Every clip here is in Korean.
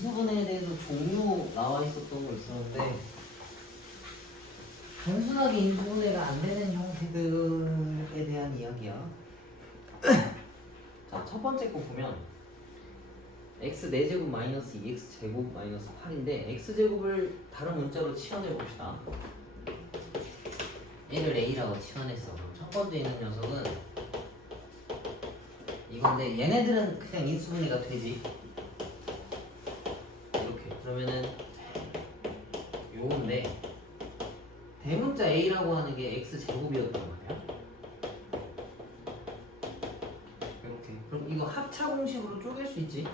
인수분해에 대해서 종류 나와 있었던 거 있었는데 단순하게 인수분해가 안 되는 형태들에 대한 이야기야. 자, 첫 번째 거 보면 x 4제곱 마이너스 2x 제곱 마이너스 8인데 x제곱을 다른 문자로 치환해 봅시다. 얘를 a라고 치환했어. 그럼 첫 번째 있는 녀석은 이건데 얘네들은 그냥 인수분해가 되지. 이렇게 그러면은 요건데 대문자 a라고 하는 게 x제곱이었단 말이야. 이렇게 그럼 이거 합차 공식으로 쪼갤 수 있지.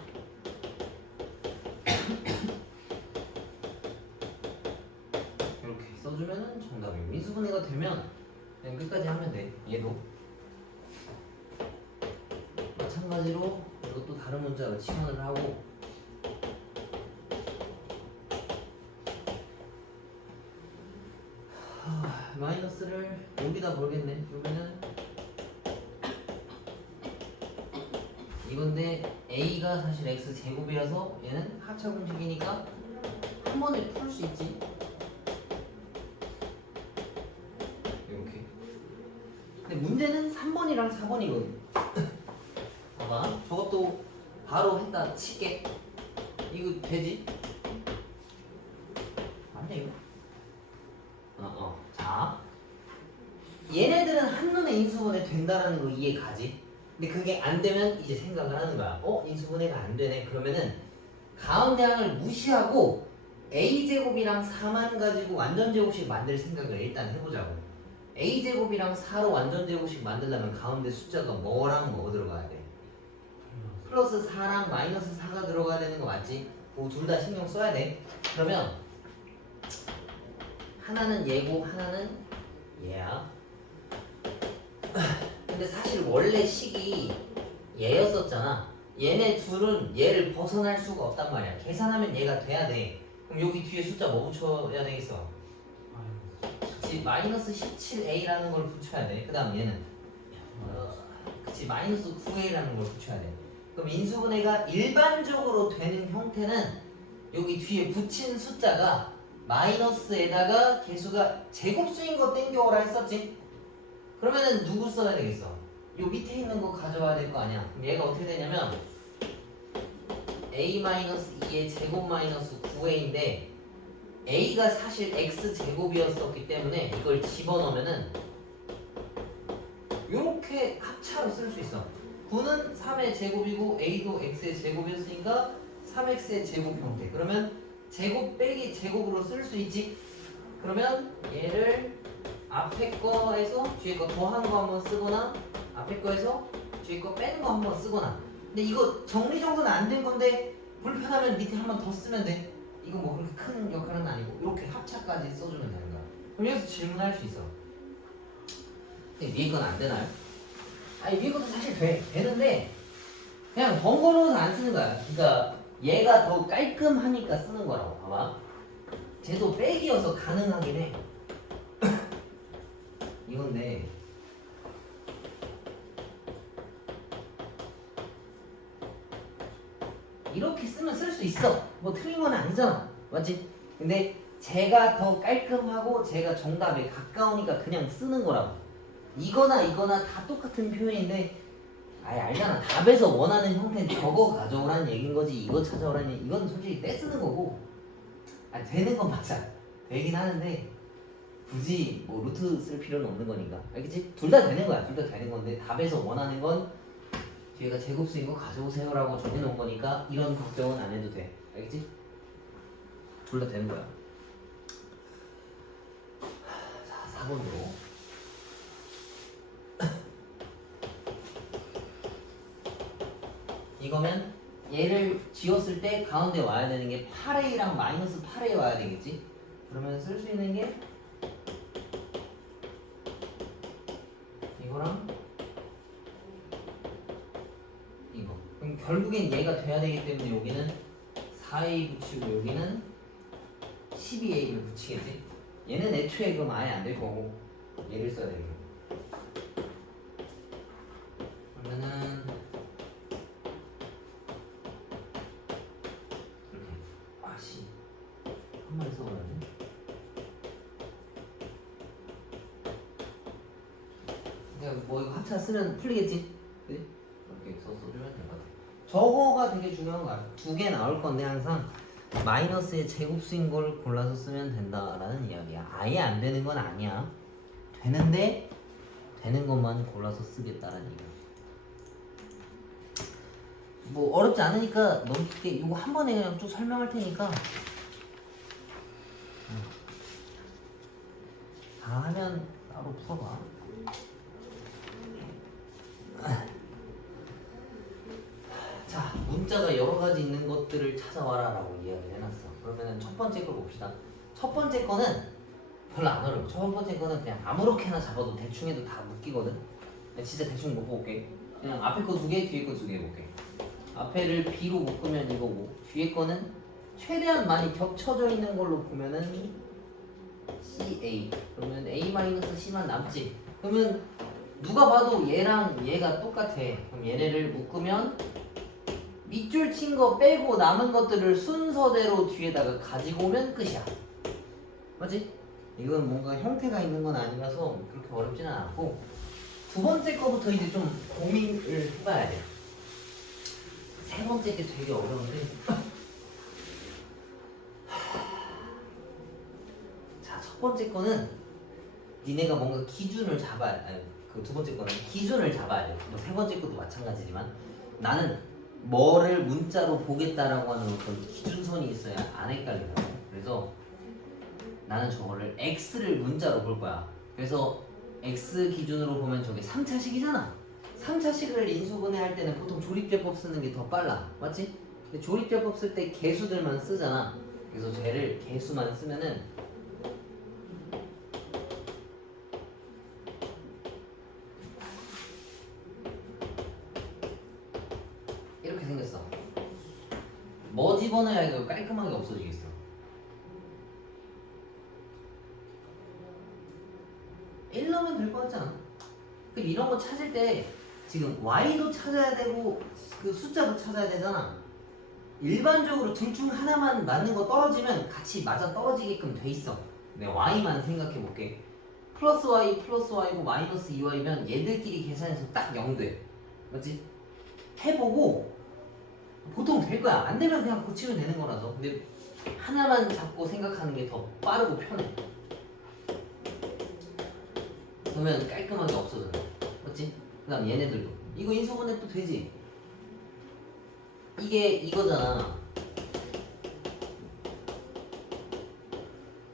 이렇게 써주면은 정답이고 인수분해가 되면 그냥 끝까지 하면 돼. 얘도 마찬가지로 이것도 다른 문자로 치환을 하고 마이너스를 여기다 걸겠네. 여기는 이건데 a가 사실 x제곱이라서 얘는 합차 공식이니까 한 번에 풀 수 있지. 이렇게. 근데 문제는 3번이랑 4번이거든. 봐봐. 저것도 바로 했다 칠게. 이거 되지? 안 돼, 이거. 자. 얘네들은 한눈에 인수분해 된다라는 거 이해 가지? 근데 그게 안 되면 이제 생각을 하는 거야. 인수분해가 안 되네. 그러면은 가운데 항을 무시하고 a제곱이랑 4만 가지고 완전제곱식 만들 생각을 일단 해보자고. a제곱이랑 4로 완전제곱식 만들려면 가운데 숫자가 뭐랑 뭐 들어가야 돼? 플러스 4랑 마이너스 4가 들어가야 되는 거 맞지? 그거 둘 다 신경 써야 돼. 그러면 하나는 얘고 하나는 얘야. 근데 사실 원래 식이 얘였었잖아. 얘네 둘은 얘를 벗어날 수가 없단 말이야. 계산하면 얘가 돼야 돼. 그럼 여기 뒤에 숫자 뭐 붙여야 되겠어? 그치, 마이너스 17a라는 걸 붙여야 돼. 그 다음 얘는 그치, 마이너스 9a라는 걸 붙여야 돼. 그럼 인수분해가 일반적으로 되는 형태는 여기 뒤에 붙인 숫자가 마이너스에다가 개수가 제곱수인 거 땡겨오라 했었지? 그러면은 누구 써야 되겠어? 요 밑에 있는 거 가져와야 될 거 아니야. 그럼 얘가 어떻게 되냐면 a-2의 제곱 마이너스 9a인데 a가 사실 x제곱이었었기 때문에 이걸 집어넣으면은 요렇게 합차로 쓸 수 있어. 9는 3의 제곱이고 a도 x의 제곱이었으니까 3x의 제곱 형태. 그러면 제곱 빼기 제곱으로 쓸 수 있지. 그러면 얘를 앞에 거에서 뒤에 거 더한 거 한번 쓰거나 앞에 거에서 뒤에 거 빼는 거 한번 쓰거나. 근데 이거 정리정돈은 안 된 건데 불편하면 밑에 한 번 더 쓰면 돼. 이거 뭐 그렇게 큰 역할은 아니고 이렇게 합차까지 써주면 되는 거야. 그럼 여기서 질문할 수 있어. 근데 위에 건 안 되나요? 아니 위에 것도 사실 되는데 그냥 번거로워서 안 쓰는 거야. 그러니까 얘가 더 깔끔하니까 쓰는 거라고. 봐봐. 쟤도 빼기여서 가능하긴 해. 이건데 이렇게 쓰면 쓸 수 있어. 뭐 틀린 건 아니잖아. 맞지? 근데 제가 더 깔끔하고 제가 정답에 가까우니까 그냥 쓰는 거라고. 이거나 이거나 다 똑같은 표현인데 아예 알잖아. 답에서 원하는 형태는 저거 가져오라는 얘기인 거지 이거 찾아오라는 얘기. 이건 솔직히 떼쓰는 거고 되는 건 맞아. 되긴 하는데 굳이 뭐 루트 쓸 필요는 없는 거니까. 알겠지? 둘 다 되는 거야. 둘 다 되는 건데 답에서 원하는 건 뒤에가 제곱수인 거 가져오세요 라고 정해놓은 거니까 이런 걱정은 안 해도 돼. 알겠지? 둘 다 되는 거야. 자, 4번으로 이거면 얘를 지웠을 때 가운데 와야 되는 게 8a랑 마이너스 8a 와야 되겠지? 그러면 쓸 수 있는 게 이거랑 이거. 그럼 결국엔 얘가 돼야 되기 때문에 여기는 4a 붙이고 여기는 12a를 붙이겠지? 얘는 애초에 그럼 아예 안 될 거고 얘를 써야 되겠고. 그러면은 이렇게 그냥 뭐 이거 합차 쓰면 풀리겠지? 그지? 이렇게 써주면 될 것 같아. 저거가 되게 중요한 거야. 두 개 나올 건데 항상 마이너스의 제곱수인 걸 골라서 쓰면 된다라는 이야기야. 아예 안 되는 건 아니야. 되는데 되는 것만 골라서 쓰겠다라는 얘기야. 뭐 어렵지 않으니까 너무 깊게 이거 한 번에 그냥 쭉 설명할 테니까 다 하면 따로 풀어봐. 자, 문자가 여러 가지 있는 것들을 찾아와라 라고 이야기를 해놨어. 그러면 첫 번째 걸 봅시다. 첫 번째 거는 별로 안 어려워. 첫 번째 거는 그냥 아무렇게나 잡아도 대충 해도 다 묶이거든. 진짜 대충 묶어볼게. 그냥 앞에 거 두 개, 뒤에 거 두 개 볼게. 앞에를 B로 묶으면 이거고, 뒤에 거는 최대한 많이 겹쳐져 있는 걸로 보면은 CA. 그러면 A-C만 남지. 그러면 누가 봐도 얘랑 얘가 똑같아. 그럼 얘네를 묶으면 밑줄 친 거 빼고 남은 것들을 순서대로 뒤에다가 가지고 오면 끝이야. 맞지? 이건 뭔가 형태가 있는 건 아니라서 그렇게 어렵지는 않고, 두 번째 거부터 이제 좀 고민을 해봐야 돼. 세 번째 게 되게 어려운데. 자, 첫 번째 거는 니네가 뭔가 기준을 잡아야 돼. 그 두 번째 거는 기준을 잡아야 돼. 뭐 세 번째 것도 마찬가지지만 나는 뭐를 문자로 보겠다라고 하는 어떤 기준선이 있어야 안 헷갈리더라고. 그래서 나는 저거를 x를 문자로 볼 거야. 그래서 x 기준으로 보면 저게 3차식이잖아. 3차식을 인수분해할 때는 보통 조립제법 쓰는 게 더 빨라. 맞지? 근데 조립제법 쓸 때 개수들만 쓰잖아. 그래서 쟤를 개수만 쓰면은 이렇게 생겼어. 뭐 집어넣어야 이거 깔끔하게 없어지겠어. 넣으면 될 것 같지 않아? 그럼 이런 거 찾을 때 지금 y도 찾아야 되고 그 숫자도 찾아야 되잖아. 일반적으로 둘 중 하나만 맞는 거 떨어지면 같이 맞아 떨어지게끔 돼 있어. 내가 y만 생각해 볼게. 플러스 y 플러스 y고 마이너스 2y면 얘들끼리 계산해서 딱 0돼. 맞지? 해보고 보통 될 거야. 안 되면 그냥 고치면 되는 거라서. 근데 하나만 잡고 생각하는 게 더 빠르고 편해. 그러면 깔끔하게 없어져. 맞지? 그 다음 얘네들도 이거 인수분해 또 되지? 이게 이거잖아.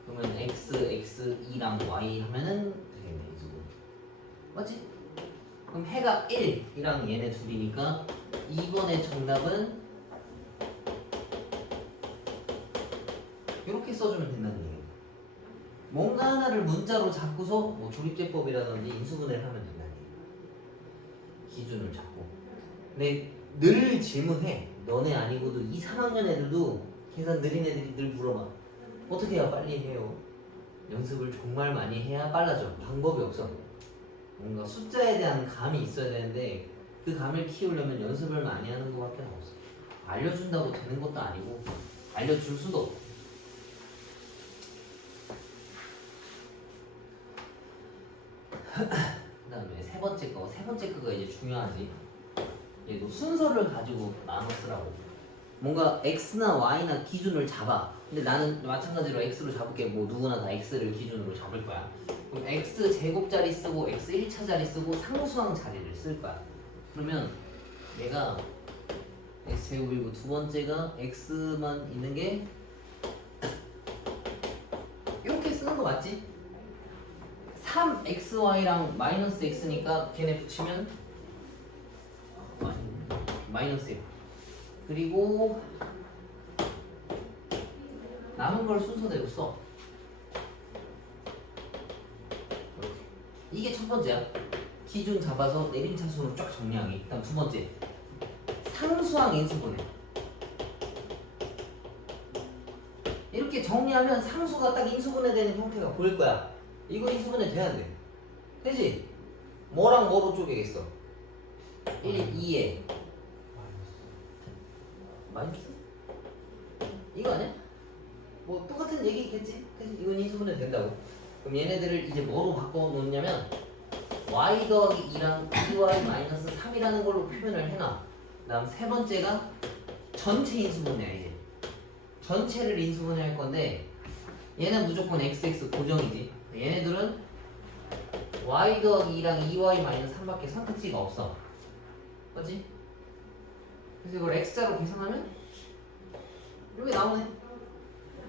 그러면 x, x, 2랑 y 하면은 되겠네. 인수분해. 맞지? 그럼 해가 1이랑 얘네 둘이니까 2번의 정답은 이렇게 써주면 된다는 얘기예요. 뭔가 하나를 문자로 잡고서 뭐 조립제법이라든지 인수분해를 하면 된다는 얘기예요. 기준을 잡고. 근데 늘 질문해. 너네 아니고도 2, 3학년 애들도 계산 느린 애들이 늘 물어봐. 어떻게 해야 빨리 해요? 연습을 정말 많이 해야 빨라져. 방법이 없어. 뭔가 숫자에 대한 감이 있어야 되는데 그 감을 키우려면 연습을 많이 하는 것밖에 없어. 알려준다고 되는 것도 아니고 알려줄 수도 없고. 그 다음에 세 번째 거가 이제 중요하지. 얘도 순서를 가지고 나눠 쓰라고. 뭔가 x나 y나 기준을 잡아. 근데 나는 마찬가지로 x로 잡을게. 뭐 누구나 다 x를 기준으로 잡을 거야. 그럼 x 제곱 자리 쓰고 x 1차 자리 쓰고 상수항 자리를 쓸 거야. 그러면 내가 x 제곱이고 두 번째가 x만 있는 게 이렇게 쓰는 거 맞지? 3xy랑 마이너스 x니까 걔네 붙이면 마이너스 1. 그리고 남은 걸 순서대로 써. 이게 첫 번째야. 기준 잡아서 내림차순으로 쫙 정리하기. 그다음 두 번째 상수항 인수분해. 이렇게 정리하면 상수가 딱 인수분해되는 형태가 보일 거야. 이거 인수분해 돼야 돼. 되지? 뭐랑 뭐로 쪼개겠어? 1, 2에 마이너스? 이거 아니야? 뭐 똑같은 얘기겠지? 그치? 이건 인수분해 된다고. 그럼 얘네들을 이제 뭐로 바꿔 놓냐면 y 더하기 2랑 2y 마이너스 3이라는 걸로 표현을 해놔. 그 다음 세 번째가 전체 인수분해야. 이제 전체를 인수분해할 건데 얘는 무조건 xx 고정이지. 얘네들은 y 더하기 2랑 2y 마이너스 3밖에 선택지가 없어. 그렇지? 그래서 이걸 x자로 계산하면 이렇게 나오네.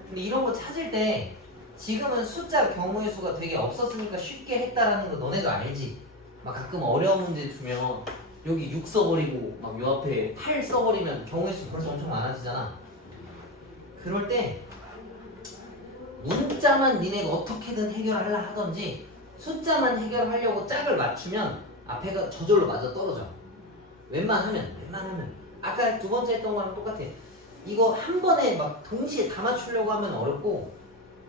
근데 이런 거 찾을 때 지금은 숫자 경우의 수가 되게 없었으니까 쉽게 했다라는 거 너네도 알지? 막 가끔 어려운 문제 주면 여기 6 써버리고 막 요 앞에 8 써버리면 경우의 수 벌써 엄청 많아지잖아. 그럴 때 문자만 니네가 어떻게든 해결하려 하던지 숫자만 해결하려고 짝을 맞추면 앞에가 저절로 맞아 떨어져. 웬만하면 아까 두 번째 했던 거랑 똑같아. 이거 한 번에 막 동시에 다 맞추려고 하면 어렵고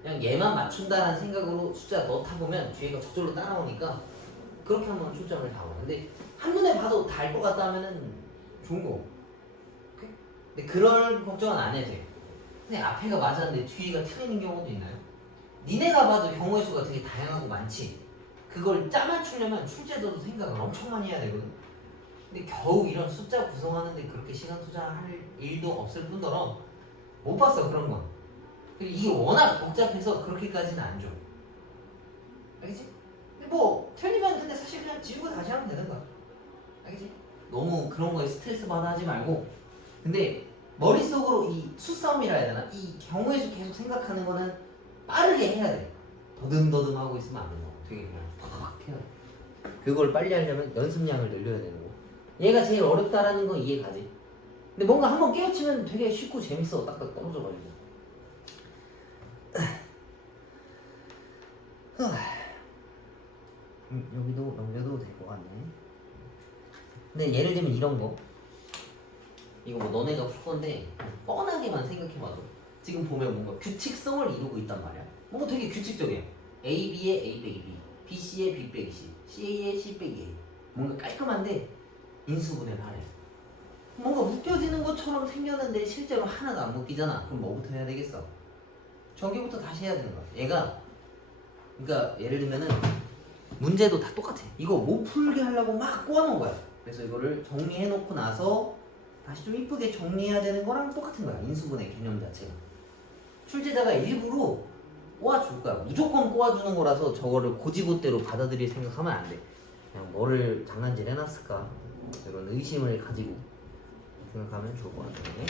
그냥 얘만 맞춘다라는 생각으로 숫자 넣다 보면 뒤에가 저절로 따라오니까 그렇게 하면 초점을 다 와. 근데 한눈에 봐도 다 알 것 같다 하면은 좋은 거. 오케이? 근데 그럴 걱정은 안 해도 돼. 근데 앞에가 맞았는데 뒤에가 틀리는 경우도 있나요? 니네가 봐도 경우의 수가 되게 다양하고 많지. 그걸 짜맞추려면 출제자도 생각을 엄청 많이 해야 되거든. 근데 겨우 이런 숫자 구성하는데 그렇게 시간 투자할 일도 없을 뿐더러 못 봤어 그런 건. 그리고 이게 워낙 복잡해서 그렇게까지는 안 줘. 알겠지? 근데 뭐 틀리면 근데 사실 그냥 지우고 다시 하면 되는 거야. 알겠지? 너무 그런 거에 스트레스 받아 하지 말고. 근데 머릿속으로 이 수싸움이라 해야 되나? 이 경우의 수 계속 생각하는 거는 빠르게 해야 돼. 더듬더듬 하고 있으면 안 된다고. 되게 그냥 팍팍 해야 돼. 그걸 빨리 하려면 연습량을 늘려야 되는 거고. 얘가 제일 어렵다라는 건 이해 가지. 근데 뭔가 한번 깨우치면 되게 쉽고 재밌어. 딱딱 떨어져가지고. 여기도 넘겨도 될 것 같네. 근데 예를 들면 이런 거. 이거 뭐 너네가 풀 건데 뻔하게만 생각해봐도 지금 보면 뭔가 규칙성을 이루고 있단 말이야. 뭔가 되게 규칙적이야. A, B에 A 빼기 B, B, C에 B 빼기 C, C에 C 빼기 A. 뭔가 깔끔한데 인수분해를 하래. 뭔가 묶여지는 것처럼 생겼는데 실제로 하나도 안 묶이잖아. 그럼 뭐부터 해야 되겠어? 저기부터 다시 해야 되는 거야. 얘가 그러니까 예를 들면은 문제도 다 똑같아. 이거 못 풀게 하려고 막 꼬아놓은 거야. 그래서 이거를 정리해놓고 나서 다시 좀 이쁘게 정리해야 되는 거랑 똑같은 거야. 인수분해 개념 자체가. 출제자가 일부러 꼬아줄 거야. 무조건 꼬아주는 거라서 저거를 고지고대로 받아들일 생각하면 안 돼. 그냥 뭐를 장난질 해놨을까 이런 의심을 가지고 생각하면 좋을 것 같아요.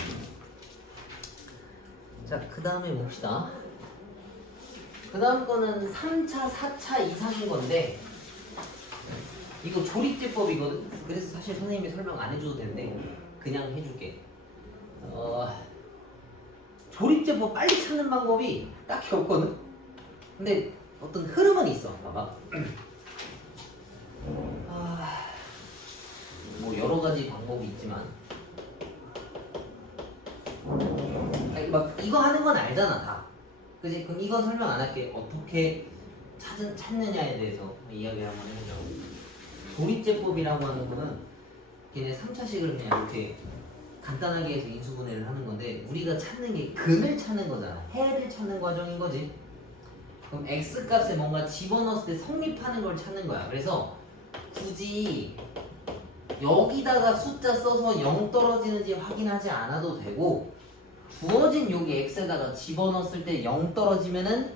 자, 그 다음에 봅시다. 그 다음 거는 3차, 4차 이상인 건데 이거 조립제법이거든. 그래서 사실 선생님이 설명 안 해줘도 되는데 그냥 해줄게. 조립제법 빨리 찾는 방법이 딱히 없거든. 근데 어떤 흐름은 있어. 봐봐. 뭐 여러 가지 방법이 있지만 아니, 막 이거 하는 건 알잖아 다. 그지? 그럼 이건 설명 안 할게. 어떻게 찾느냐에 대해서 이야기를 한번 해보자고. 조립제법이라고 하는 거는 걔네 3차식을 그냥 이렇게 간단하게 해서 인수분해를 하는 건데 우리가 찾는 게 근을 찾는 거잖아. 해를 찾는 과정인 거지. 그럼 x값에 뭔가 집어넣었을 때 성립하는 걸 찾는 거야. 그래서 굳이 여기다가 숫자 써서 0 떨어지는지 확인하지 않아도 되고 주어진 여기 x에다가 집어넣었을 때 0 떨어지면은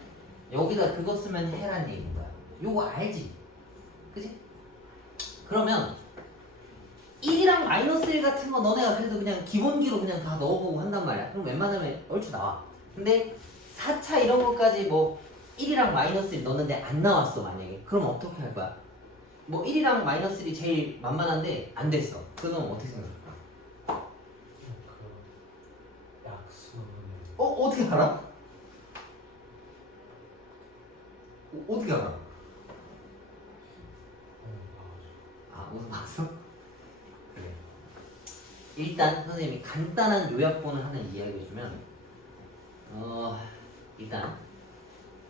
여기다 그거 쓰면 해란 얘기인 거야. 요거 알지? 그치? 그러면 1이랑 마이너스 1 같은 거 너네가 그래도 그냥 기본기로 그냥 다 넣어보고 한단 말이야. 그럼 웬만하면 얼추 나와. 근데 4차 이런 것까지 뭐 1이랑 마이너스 1 넣었는데 안 나왔어 만약에. 그럼 어떻게 할 거야? 뭐 1이랑 마이너스 1이 제일 만만한데 안 됐어. 그럼 어떻게 생각할까? 어떻게 알아? 어떻게 알아? 오늘 봤어? 그래. 일단 선생님이 간단한 요약본을 하나 이야기해주면 일단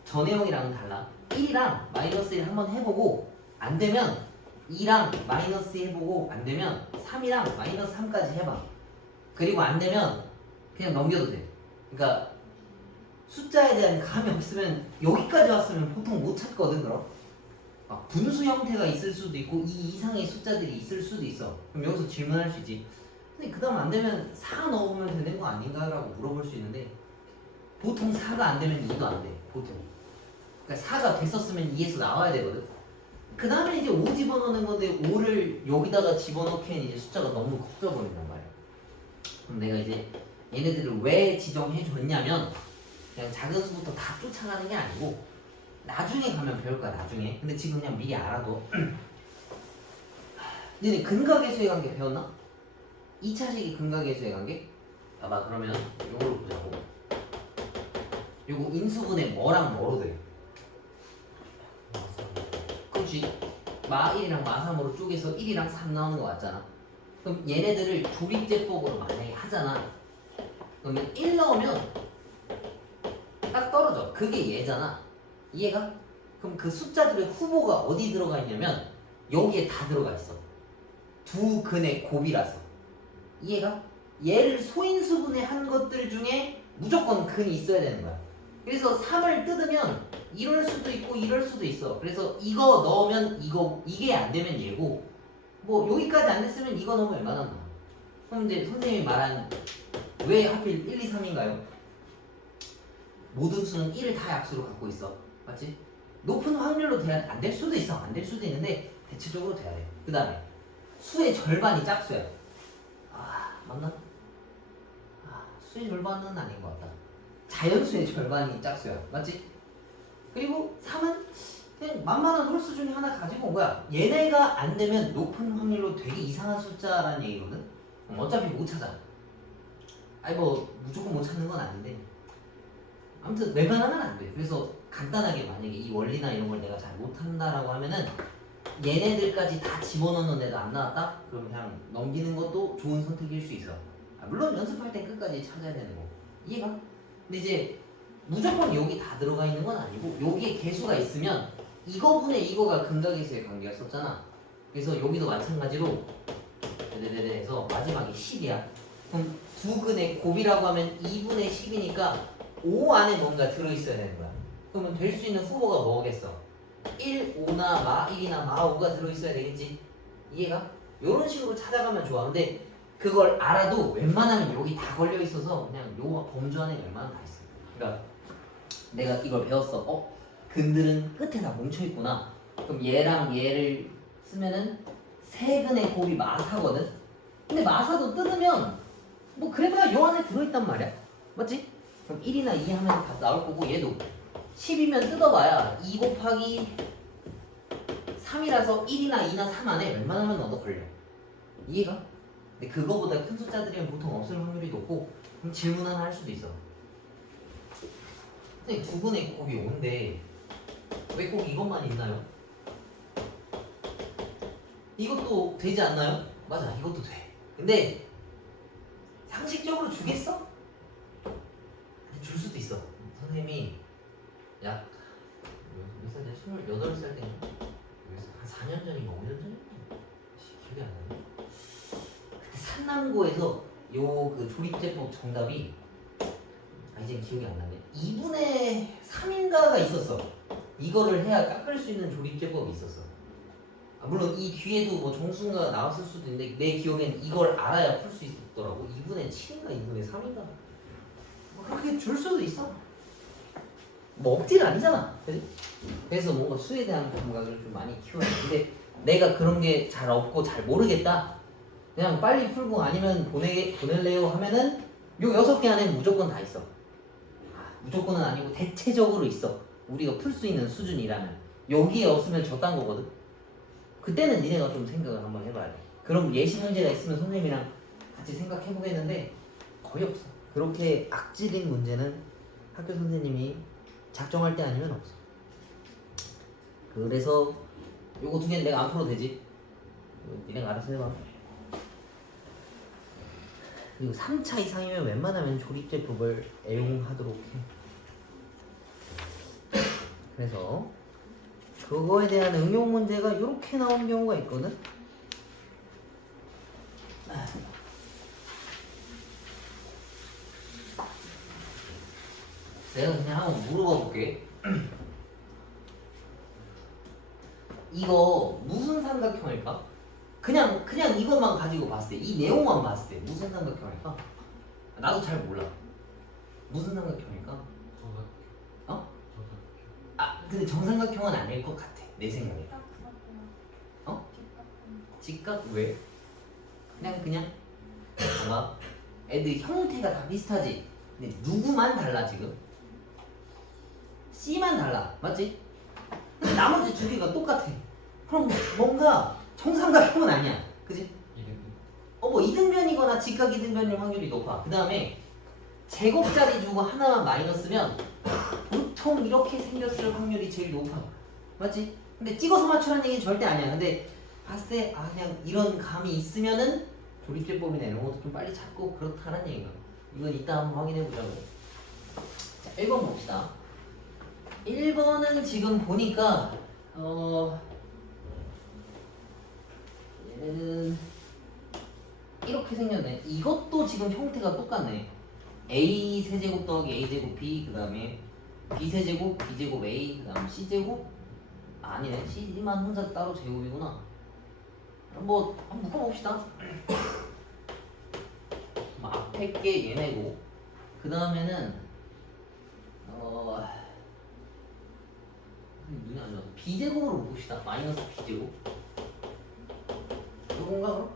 저 내용이랑은 달라. 1이랑 마이너스 1 한번 해보고 안 되면 2랑 마이너스 2 해보고 안 되면 3이랑 마이너스 3까지 해봐. 그리고 안 되면 그냥 넘겨도 돼. 그러니까 숫자에 대한 감이 없으면 여기까지 왔으면 보통 못 찾거든. 그럼 분수 형태가 있을 수도 있고 이 이상의 숫자들이 있을 수도 있어. 그럼 여기서 질문할 수 있지. 근데 그 다음 안 되면 4 넣으면 되는 거 아닌가? 라고 물어볼 수 있는데 보통 4가 안 되면 2도 안 돼. 보통. 그러니까 4가 됐었으면 2에서 나와야 되거든. 그 다음에 이제 5 집어넣는 건데 5를 여기다가 집어넣기엔 이제 숫자가 너무 커져버린단 말이야. 그럼 내가 이제 얘네들을 왜 지정해 줬냐면 그냥 작은 수부터 다 쫓아가는 게 아니고 나중에 가면 배울 거야. 나중에. 근데 지금 그냥 미리 알아도. 너네 근각계수의 관계 배웠나? 2차식이 근각계수의 관계? 봐봐. 그러면 이걸 보자고. 요거 인수분해 뭐랑 뭐로 돼? 그렇지. 마 1이랑 마 3으로 쪼개서 1이랑 3 나오는 거 맞잖아. 그럼 얘네들을 조립제법으로 만약에 하잖아. 그러면 1 넣으면 딱 떨어져. 그게 얘잖아. 이해가? 그럼 그 숫자들의 후보가 어디 들어가 있냐면 여기에 다 들어가 있어. 두 근의 곱이라서. 이해가? 얘를 소인수분해 한 것들 중에 무조건 근이 있어야 되는 거야. 그래서 3을 뜯으면 이럴 수도 있고 이럴 수도 있어. 그래서 이거 넣으면 이게 안 되면 얘고 뭐 여기까지 안 됐으면 이거 넣으면 얼마나 나와. 그럼 이제 선생님이 말한 왜 하필 1, 2, 3인가요? 모든 수는 1을 다 약수로 갖고 있어. 맞지? 높은 확률로 안 될 수도 있어. 안 될 수도 있는데 대체적으로 돼야 돼. 그 다음에 수의 절반이 짝수야. 맞나? 수의 절반은 아닌 것 같다. 자연수의 절반이 짝수야. 맞지? 그리고 3은 그냥 만만한 홀수 중에 하나 가지고 온 거야. 얘네가 안 되면 높은 확률로 되게 이상한 숫자라는 얘기거든? 그럼 어차피 못 찾아. 아니 뭐 무조건 못 찾는 건 아닌데 아무튼 웬만하면 안 돼. 그래서 간단하게 만약에 이 원리나 이런 걸 내가 잘 못한다라고 하면은 얘네들까지 다 집어넣는 애도 안 나왔다? 그럼 그냥 넘기는 것도 좋은 선택일 수 있어. 물론 연습할 때 끝까지 찾아야 되는 거. 이해가? 근데 이제 무조건 여기 다 들어가 있는 건 아니고 여기에 개수가 있으면 이거분의 이거가 근각계수의 관계였었잖아. 그래서 여기도 마찬가지로 해서 마지막에 10이야. 그럼 두 근의 곱이라고 하면 2분의 10이니까 5 안에 뭔가 들어있어야 되는 거야. 그러면 될 수 있는 후보가 뭐겠어? 1, 5나 마 1이나 마 5가 들어있어야 되겠지? 이해가? 이런 식으로 찾아가면 좋아. 근데 그걸 알아도 웬만하면 여기 다 걸려있어서 그냥 요 범주 안에 웬만하면 다 있어. 그러니까 내가 이걸 배웠어. 근들은 끝에 다 뭉쳐있구나. 그럼 얘랑 얘를 쓰면은 세 근의 곱이 마사거든? 근데 마사도 뜯으면 뭐 그래봐야 요 안에 들어있단 말이야. 맞지? 그럼 1이나 2 하면 다 나올 거고 얘도 10이면 뜯어봐야 2 곱하기 3이라서 1이나 2나 3 안에 웬만하면 너도 걸려. 이해가? 근데 그거보다 큰 숫자들이면 보통 없을 확률이 높고 그럼 질문 하나 할 수도 있어. 선생님 두 분의 곱이 5인데 왜 꼭 이것만 있나요? 이것도 되지 않나요? 맞아, 이것도 돼. 근데 상식적으로 주겠어? 줄 수도 있어. 선생님이 약 몇 살 때? 28살 때인가? 한 4년 전인가 5년 전인가? 기억이 안 나네. 그때 산남고에서 요 그 조립제법 정답이 이제 기억이 안 나네. 2분의 3인가가 있었어. 이거를 해야 깎을 수 있는 조립제법이 있었어. 물론 이 뒤에도 뭐 정수가 나왔을 수도 있는데 내 기억엔 이걸 알아야 풀 수 있더라고. 2분의 7인가 2분의 3인가 뭐 그렇게 줄 수도 있어. 뭐 억지는 아니잖아. 그지? 그래서 뭔가 수에 대한 감각을 좀 많이 키워야 돼. 근데 내가 그런 게 잘 없고 잘 모르겠다. 그냥 빨리 풀고 아니면 보낼래요 하면은 요 6개 안에는 무조건 다 있어. 무조건은 아니고 대체적으로 있어. 우리가 풀 수 있는 수준이라면. 여기에 없으면 저딴 거거든. 그때는 니네가 좀 생각을 한번 해봐야 돼. 그럼 예시 문제가 있으면 선생님이랑 같이 생각해보겠는데 거의 없어. 그렇게 악질인 문제는 학교 선생님이 작정할 때 아니면 없어. 그래서 요거 두 개는 내가 안 풀어도 되지? 니네가 알아서 해봐. 그리고 3차 이상이면 웬만하면 조립제법을 애용하도록 해. 그래서 그거에 대한 응용 문제가 이렇게 나오는 경우가 있거든. 내가 그냥 한번 물어봐 볼게. 이거 무슨 삼각형일까? 그냥 이것만 가지고 봤을 때, 이 내용만 봤을 때 무슨 삼각형일까? 나도 잘 몰라. 무슨 삼각형일까? 어? 아, 근데 정삼각형은 아닐 것 같아. 내 생각에. 어? 직각 왜? 그냥 봐봐. 애들 형태가 다 비슷하지. 근데 누구만 달라 지금? C만 달라, 맞지? 근데 나머지 두 개가 똑같아. 그럼 뭔가 정삼각형은 아니야, 그지? 뭐 이등변이거나 직각 이등변일 확률이 높아. 그 다음에 제곱자리 주고 하나만 마이너스면 보통 이렇게 생겼을 확률이 제일 높아, 맞지? 근데 찍어서 맞추라는 얘기는 절대 아니야. 근데 봤을 때 그냥 이런 감이 있으면은 조립제법이나 이런 것도 좀 빨리 찾고 그렇다는 얘기가. 이건 이따 한번 확인해 보자고. 자, 1번 봅시다. 1번은 지금 보니까 얘는 이렇게 생겼네. 이것도 지금 형태가 똑같네. a 세제곱 더하기 a 제곱 b, 그 다음에 b 세제곱 b 제곱 a, 그 다음 c 제곱 아니네. c만 혼자 따로 제곱이구나. 뭐 한번 묶어봅시다. 앞에 게 얘네고, 그 다음에는 눈이 안 좋아서 b제곱으로 묶읍시다. 마이너스 b제곱. 이건가 그럼?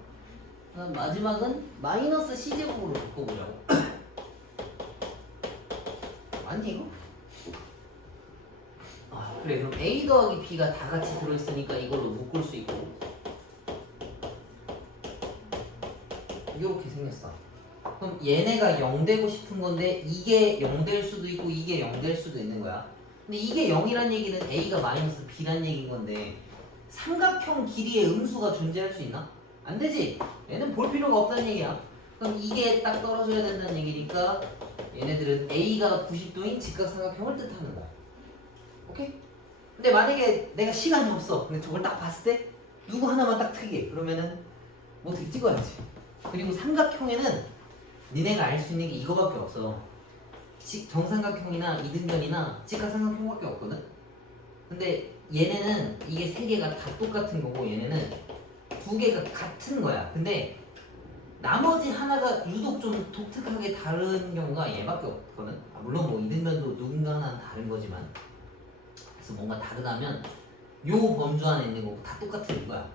그다음 마지막은 마이너스 c제곱으로 묶어보자고. 맞니 이거? 아 그래, 그럼 a 더하기 b가 다 같이 들어있으니까 이걸로 묶을 수 있고, 이렇게 생겼어. 그럼 얘네가 0 되고 싶은 건데 이게 0 될 수도 있고 이게 0 될 수도 있는 거야. 근데 이게 0이란 얘기는 a가 마이너스 b란 얘기인 건데 삼각형 길이의 음수가 존재할 수 있나? 안 되지. 얘는 볼 필요가 없다는 얘기야. 그럼 이게 딱 떨어져야 된다는 얘기니까 얘네들은 a가 90도인 직각삼각형을 뜻하는 거야. 오케이? 근데 만약에 내가 시간이 없어. 근데 저걸 딱 봤을 때 누구 하나만 딱 특이해. 그러면은 뭐 어떻게 찍어야지. 그리고 삼각형에는 니네가 알 수 있는 게 이거밖에 없어. 정삼각형이나 이등변이나 직각삼각형밖에 없거든. 근데 얘네는 이게 세 개가 다 똑같은 거고 얘네는 두 개가 같은 거야. 근데 나머지 하나가 유독 좀 독특하게 다른 경우가 얘밖에 없거든. 물론 뭐 이등변도 누군가 하나는 다른 거지만, 그래서 뭔가 다르다면 요 범주 안에 있는 거 다 똑같은 거야.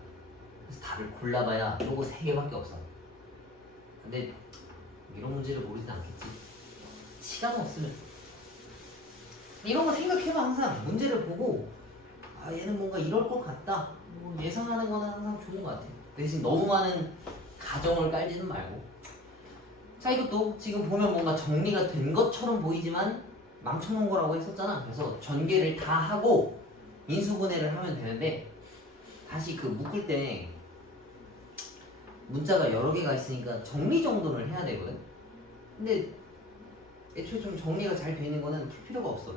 그래서 답을 골라봐야 요거 세 개밖에 없어. 근데 이런 문제를 모르진 않겠지. 시간 없으면 이런 거 생각해봐. 항상 문제를 보고 얘는 뭔가 이럴 것 같다, 뭐 예상하는 거는 항상 좋은 것 같아. 대신 너무 많은 가정을 깔지는 말고. 자, 이것도 지금 보면 뭔가 정리가 된 것처럼 보이지만 망쳐놓은 거라고 했었잖아. 그래서 전개를 다 하고 인수분해를 하면 되는데, 다시 그 묶을 때 문자가 여러 개가 있으니까 정리정돈을 해야 되거든. 근데 애초에 좀 정리가 잘 돼 있는 거는 풀 필요가 없어.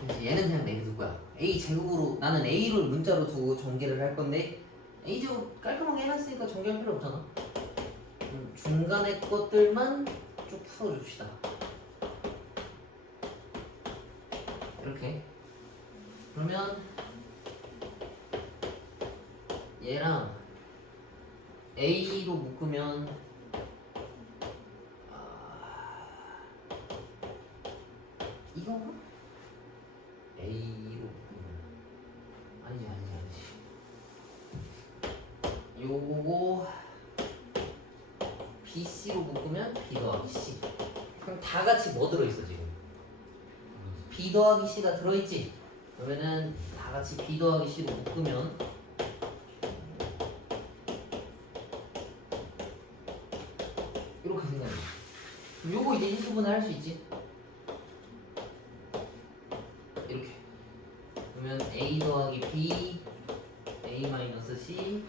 그래서 얘는 그냥 내려둘 거야. a 제곱으로, 나는 a를 문자로 두고 전개를 할 건데 a 제곱 깔끔하게 해놨으니까 전개할 필요 없잖아. 중간에 것들만 쭉 풀어줍시다. 이렇게. 그러면 얘랑 a로 묶으면 이건가? a로 묶으면 아니지. 요거고 bc로 묶으면 b 더하기 c. 그럼 다 같이 뭐 들어있어 지금? b 더하기 c가 들어있지? 그러면은 다 같이 b 더하기 c로 묶으면 이렇게 생각해. 요거 이제 인수분해 할 수 있지? 이렇게. 그러면 a 더하기 b, a 마이너스 c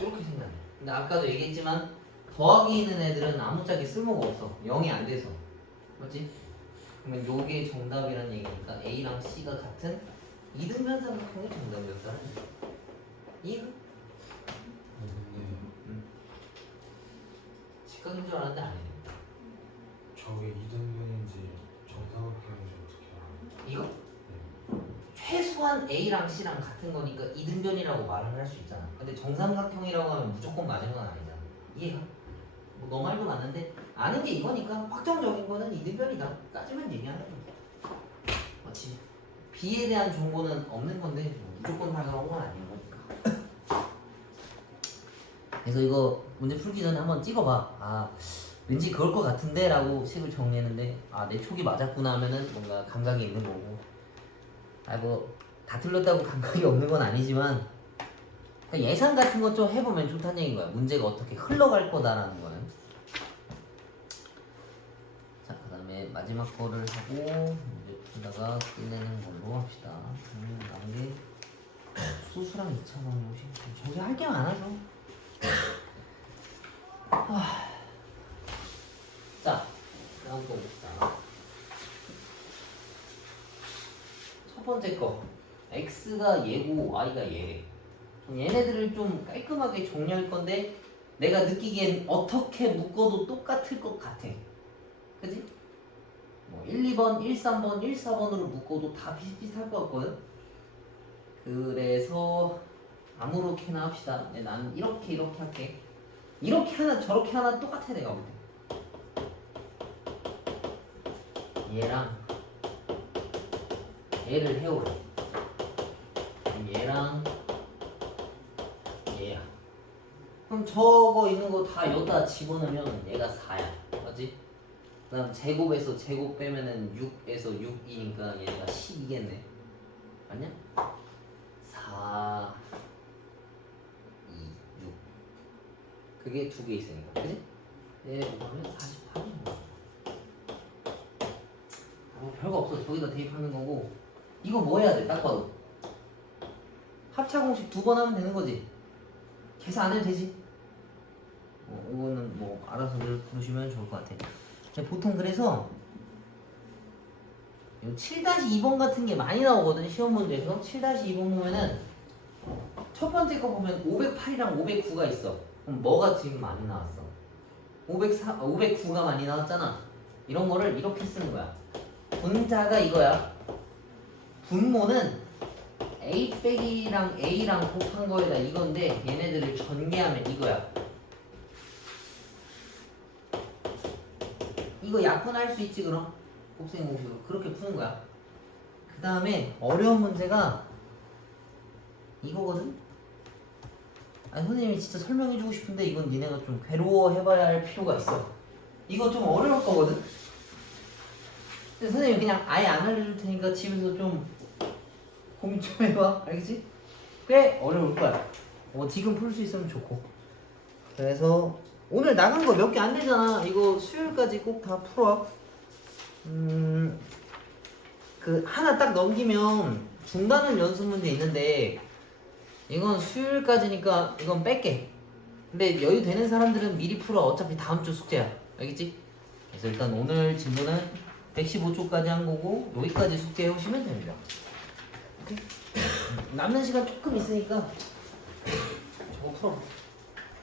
이렇게 생각해. 근데 아까도 얘기했지만 더하기 있는 애들은 아무짝에 쓸모가 없어. 0이 안 돼서. 맞지? 그러면 요게 정답이라는 얘기니까 a랑 c가 같은 이등변 삼각형이 정답이었다는 얘기. 이해가? 직각인 줄 알았는데 아니네. 저게 이등변인지 정사각형인지 어떻게 알아요? 이거? 네. 최소한 A랑 C랑 같은 거니까 이등변이라고 말을 할 수 있잖아. 근데 정삼각형이라고 하면 무조건 맞은 건 아니잖아. 이해가? 뭐 너 말도 맞는데 아는 게 이거니까 확정적인 거는 이등변이다 까지만 얘기하는 거야. 맞지? B에 대한 정보는 없는 건데 무조건 다 그런 건 아닌 거니까. 그래서 이거 문제 풀기 전에 한번 찍어봐. 아 왠지 그럴 것 같은데 라고 식을 정리했는데 아 내 촉이 맞았구나 하면은 뭔가 감각이 있는 거고. 아 뭐 다 틀렸다고 감각이 없는 건 아니지만 예상 같은 것 좀 해보면 좋다는 얘기인 거야. 문제가 어떻게 흘러갈 거다라는 거는. 자, 그 다음에 마지막 거를 하고 문제 풀다가 끝내는 걸로 합시다. 남은 게 수수랑 2차 방정식. 저기 할 게 많아서. 자, 다음 거 봅시다. 첫 번째 거. x가 얘고 y가 얘래. 얘네들을 좀 깔끔하게 정리할 건데 내가 느끼기엔 어떻게 묶어도 똑같을 것 같아. 그지? 뭐 1, 2번, 1, 3번, 1, 4번으로 묶어도 다 비슷비슷할 것 같거든? 그래서 아무렇게나 합시다. 근데 나는 이렇게 할게. 이렇게 하나 저렇게 하나 똑같아 내가 볼 때. 얘랑 얘를 해오래. 얘랑 얘야. 그럼 저거 있는 거 다 여기다 집어넣으면 얘가 4야. 맞지? 그 다음 제곱에서 제곱 빼면은 6에서 6이니까 얘가 12겠네. 맞냐? 4, 2, 6. 그게 두 개 있으니까. 그지? 얘를 곱하면 48인 거야. 별거 없어. 저기다 대입하는 거고. 이거 뭐 해야 돼? 딱 봐도. 합차 공식 2번 하면 되는 거지. 계산 안 해도 되지. 이거는 뭐 알아서 부르시면 좋을 것 같아. 보통 그래서 7-2번 같은 게 많이 나오거든 시험 문제에서. 7-2번 보면은 첫 번째 거 보면 508이랑 509가 있어. 그럼 뭐가 지금 많이 나왔어? 509가 많이 나왔잖아. 이런 거를 이렇게 쓰는 거야. 분자가 이거야. 분모는 A 빼기랑 A랑 곱한 거에다 이건데 얘네들을 전개하면 이거야. 이거 약분할 수 있지 그럼? 곱셈 공식으로 그렇게 푸는 거야. 그 다음에 어려운 문제가 이거거든? 아니 선생님이 진짜 설명해주고 싶은데 이건 니네가 좀 괴로워해봐야 할 필요가 있어. 이거 좀 어려울 거거든? 근데 선생님 그냥 아예 안 알려줄 테니까 집에서 좀 고민 좀 해봐. 알겠지? 꽤 어려울 거야. 지금 풀 수 있으면 좋고. 그래서 오늘 나간 거 몇 개 안 되잖아. 이거 수요일까지 꼭 다 풀어. 그 하나 딱 넘기면 중단은 연습 문제 있는데 이건 수요일까지니까 이건 뺄게. 근데 여유 되는 사람들은 미리 풀어. 어차피 다음 주 숙제야. 알겠지? 그래서 일단 오늘 질문은 115초까지 한 거고 여기까지 숙제해 오시면 됩니다. 오케이? 남는 시간 조금 있으니까 저거 풀어.